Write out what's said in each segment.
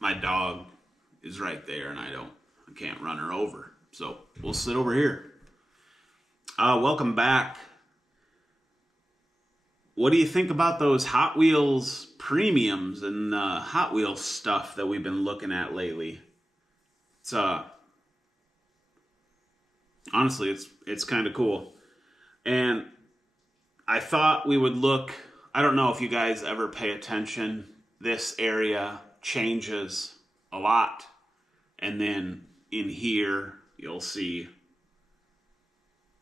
My dog is right there, and I can't run her over. So we'll sit over here. Welcome back. What do you think about those Hot Wheels premiums and Hot Wheels stuff that we've been looking at lately? It's honestly, it's kind of cool. And I thought we would look. I don't know if you guys ever pay attention. This area changes a lot, and then in here you'll see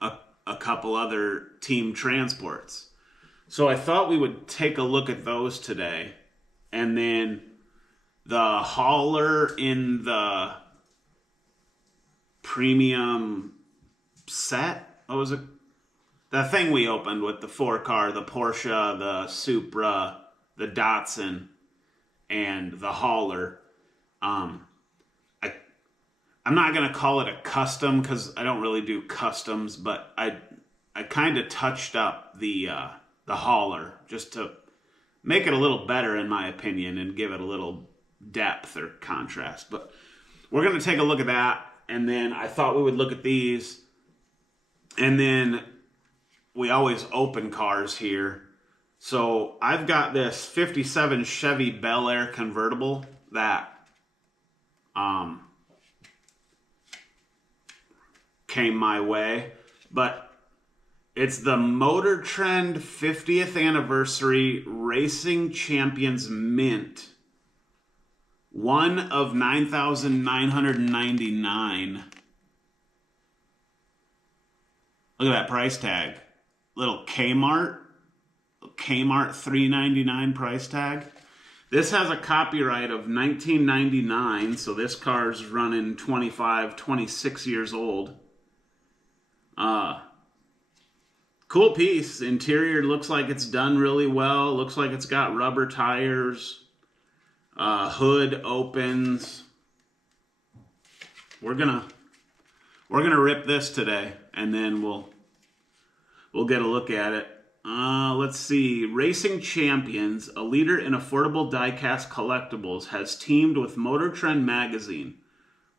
a couple other team transports. So I thought we would take a look at those today, and then the hauler in the premium set. What was it? The thing we opened with the 4-car, the Porsche, the Supra, the Datsun, and the hauler. I'm not going to call it a custom because I don't really do customs, but I kind of touched up the hauler just to make it a little better in my opinion and give it a little depth or contrast. But we're going to take a look at that, and then I thought we would look at these, and then we always open cars here. So I've got this 57 Chevy Bel Air convertible that came my way, but it's the Motor Trend 50th Anniversary Racing Champions Mint. One of 9,999. Look at that price tag. Little Kmart $3.99 price tag. This has a copyright of 1999, so this car's running 26 years old. Cool piece. Interior looks like it's done really well. Looks like it's got rubber tires. Hood opens. We're gonna rip this today, and then we'll get a look at it. Let's see. Racing Champions, a leader in affordable die-cast collectibles, has teamed with Motor Trend Magazine,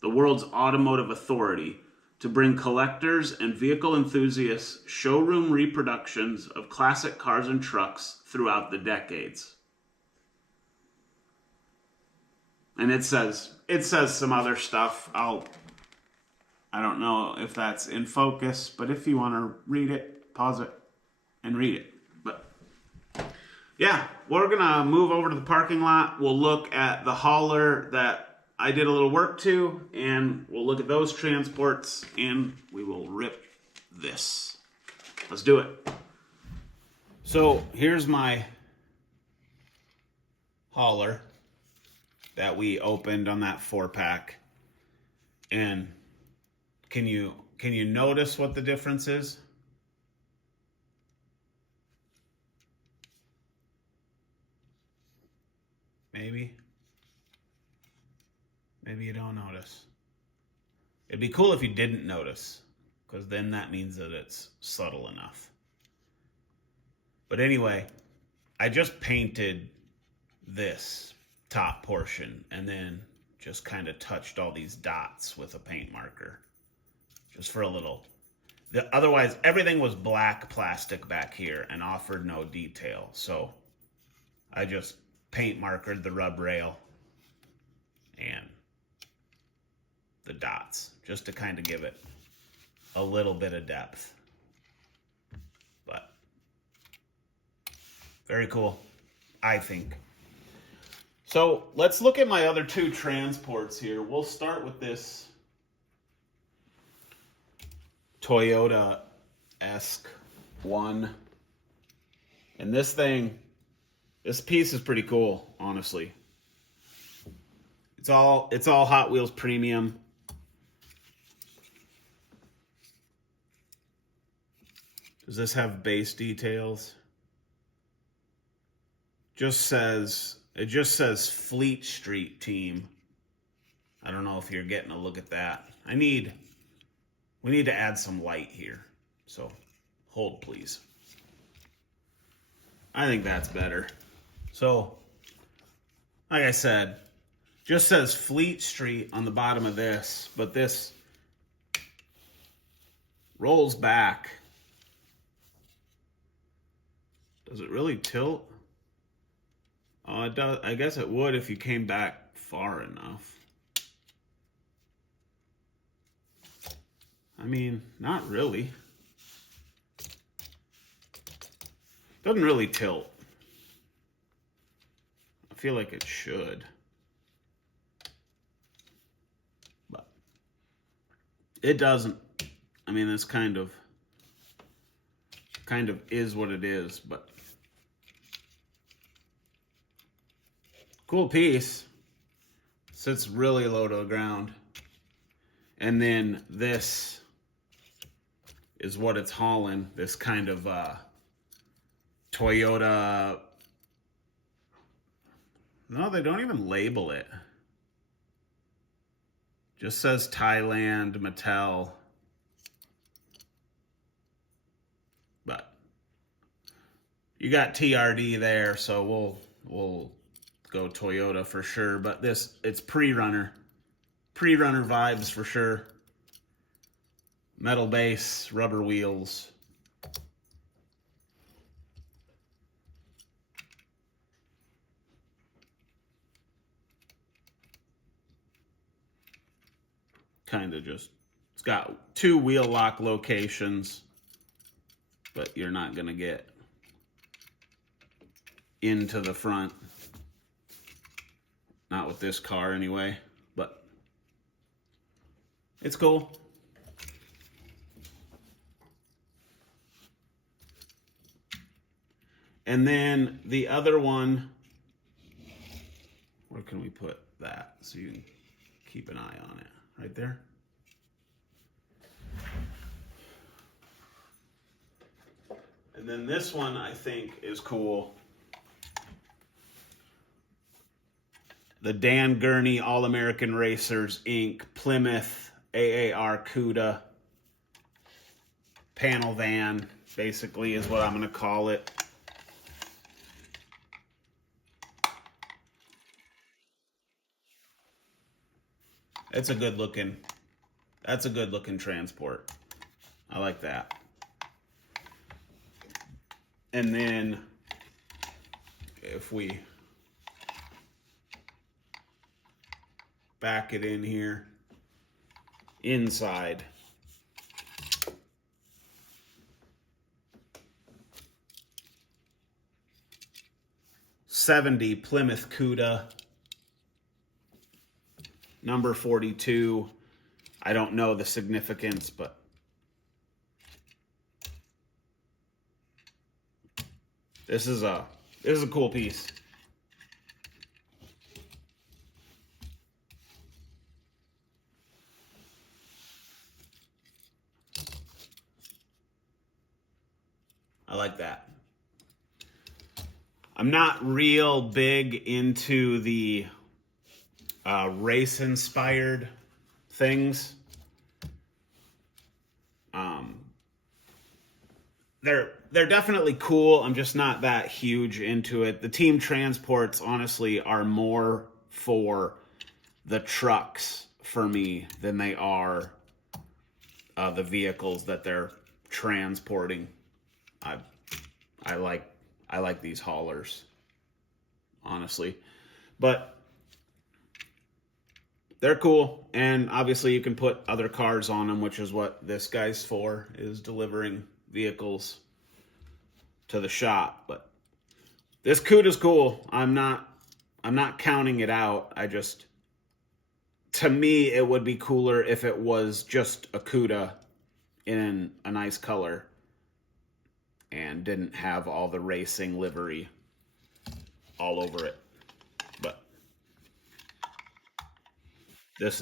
the world's automotive authority, to bring collectors and vehicle enthusiasts showroom reproductions of classic cars and trucks throughout the decades. And it says some other stuff. I don't know if that's in focus, but if you want to read it, pause it and read it. But yeah, we're gonna move over to the parking lot. We'll look at the hauler that I did a little work to, and we'll look at those transports, and we will rip this. Let's do it. So here's my hauler that we opened on that 4-pack. And can you notice what the difference is? Maybe you don't notice. It'd be cool if you didn't notice, because then that means that it's subtle enough. But anyway, I just painted this top portion and then just kind of touched all these dots with a paint marker, just for a little. Otherwise, everything was black plastic back here and offered no detail. So I just paint markered the rub rail and the dots, just to kind of give it a little bit of depth. But very cool, I think. So let's look at my other two transports here. We'll start with this Toyota-esque one. And this piece is pretty cool, honestly. It's all Hot Wheels premium. Does this have base details? It just says Fleet Street Team. I don't know if you're getting a look at that. I need We need to add some light here. So hold, please. I think that's better. So, like I said, just says Fleet Street on the bottom of this, but this rolls back. Does it really tilt? Oh, it does. I guess it would if you came back far enough. I mean, not really. Doesn't really tilt. I feel like it should. But it doesn't. I mean, this kind of is what it is, but cool piece. Sits really low to the ground. And then this is what it's hauling. This kind of Toyota. No, they don't even label it. Just says Thailand, Mattel. But you got TRD there, so we'll go Toyota for sure. But it's pre-runner vibes for sure. Metal base, rubber wheels. Kind of just, it's got 2 wheel lock locations, but you're not going to get into the front. Not with this car anyway, but it's cool. And then the other one, where can we put that so you can keep an eye on it? Right there. And then this one I think is cool. The Dan Gurney All-American Racers Inc. Plymouth AAR CUDA panel van, basically is what I'm going to call it. That's a good looking transport. I like that. And then if we back it in here, inside, '70 Plymouth CUDA. Number 42. I don't know the significance, but this is a cool piece. I like that. I'm not real big into the race-inspired things. They're definitely cool. I'm just not that huge into it. The team transports, honestly, are more for the trucks for me than they are the vehicles that they're transporting. I like these haulers, honestly, but they're cool, and obviously you can put other cars on them, which is what this guy's for, is delivering vehicles to the shop. But this CUDA's cool. I'm not counting it out. To me, it would be cooler if it was just a CUDA in a nice color and didn't have all the racing livery all over it. But that's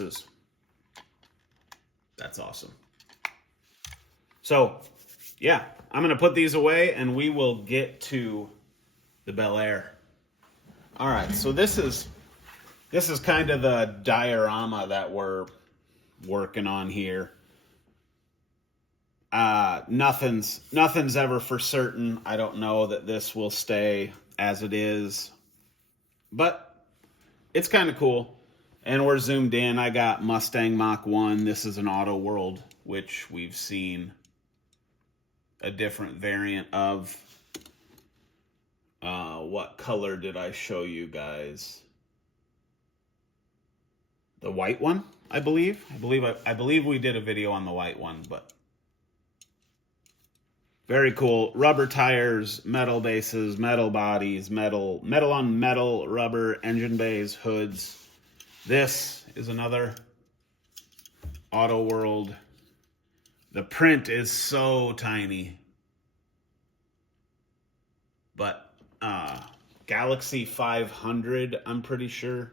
awesome. So, yeah, I'm going to put these away and we will get to the Bel Air. All right, so this is kind of the diorama that we're working on here. Nothing's ever for certain. I don't know that this will stay as it is, but it's kind of cool. And we're zoomed in. I got Mustang Mach 1. This is an Auto World, which we've seen a different variant of. What color did I show you guys? The white one, I believe. I believe we did a video on the white one, but very cool. Rubber tires, metal bases, metal bodies, metal on metal, rubber, engine bays, hoods. This is another Auto World. The print is so tiny. But Galaxy 500, I'm pretty sure.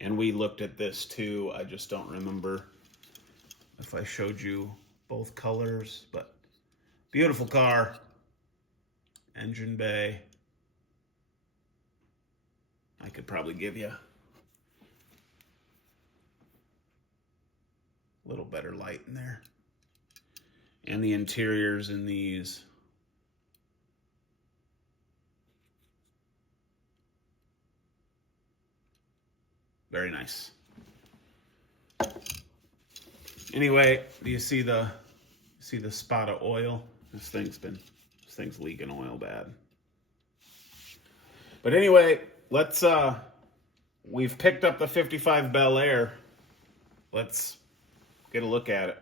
And we looked at this too. I just don't remember if I showed you both colors, but beautiful car. Engine bay. I could probably give you a little better light in there. And the interiors in these. Very nice. Anyway, do you see the spot of oil? This thing's leaking oil bad. But anyway, let's we've picked up the 55 Bel Air. Let's get a look at it.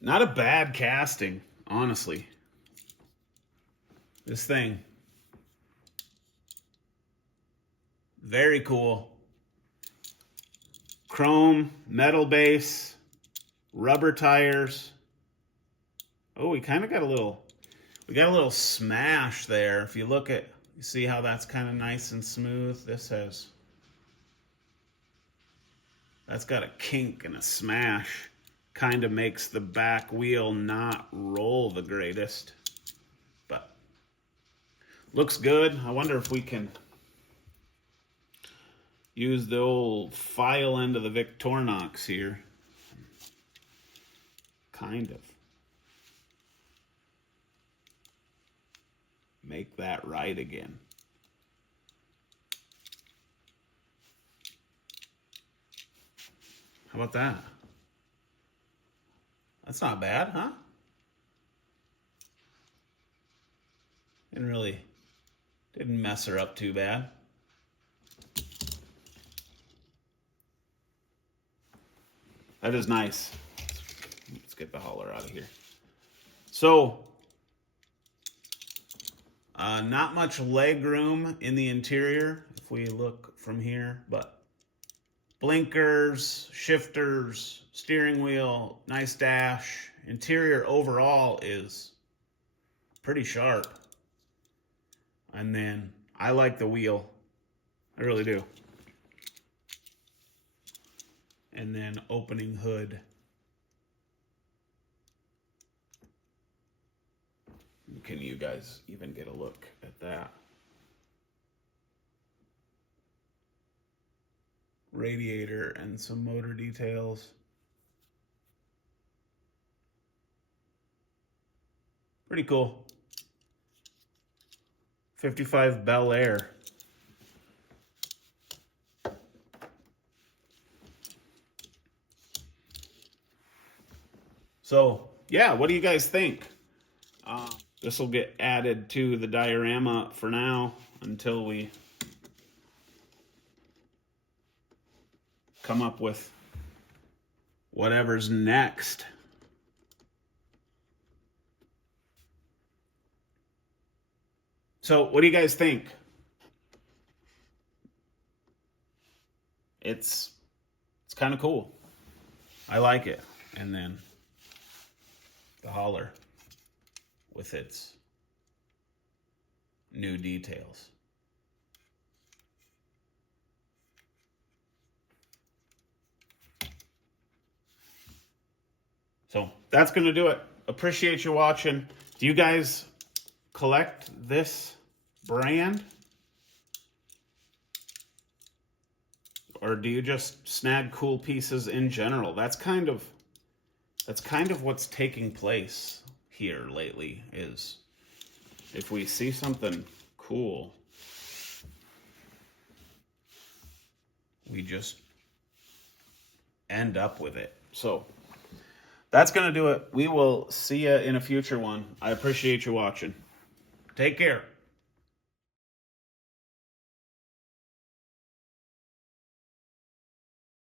Not a bad casting, honestly. This thing, very cool. Chrome, metal base, rubber tires. Oh, we kind of got a little smash there. If you look at, you see how that's kind of nice and smooth? That's got a kink and a smash. Kind of makes the back wheel not roll the greatest, but looks good. I wonder if we can use the old file end of the Victorinox here. Kind of make that right again. How about that? That's not bad, huh? Didn't mess her up too bad. That is nice. Let's get the hauler out of here. So, not much leg room in the interior if we look from here, but blinkers, shifters, steering wheel, nice dash. Interior overall is pretty sharp. And then I like the wheel. I really do. And then opening hood. Can you guys even get a look at that? Radiator and some motor details. Pretty cool. 55 Bel Air. So, yeah, what do you guys think? This will get added to the diorama for now until we come up with whatever's next. So, what do you guys think? It's kind of cool. I like it. And then the hauler with its new details. So that's going to do it. Appreciate you watching. Do you guys collect this brand? Or do you just snag cool pieces in general? That's kind of what's taking place here lately, is if we see something cool, we just end up with it. So that's going to do it. We will see you in a future one. I appreciate you watching. Take care.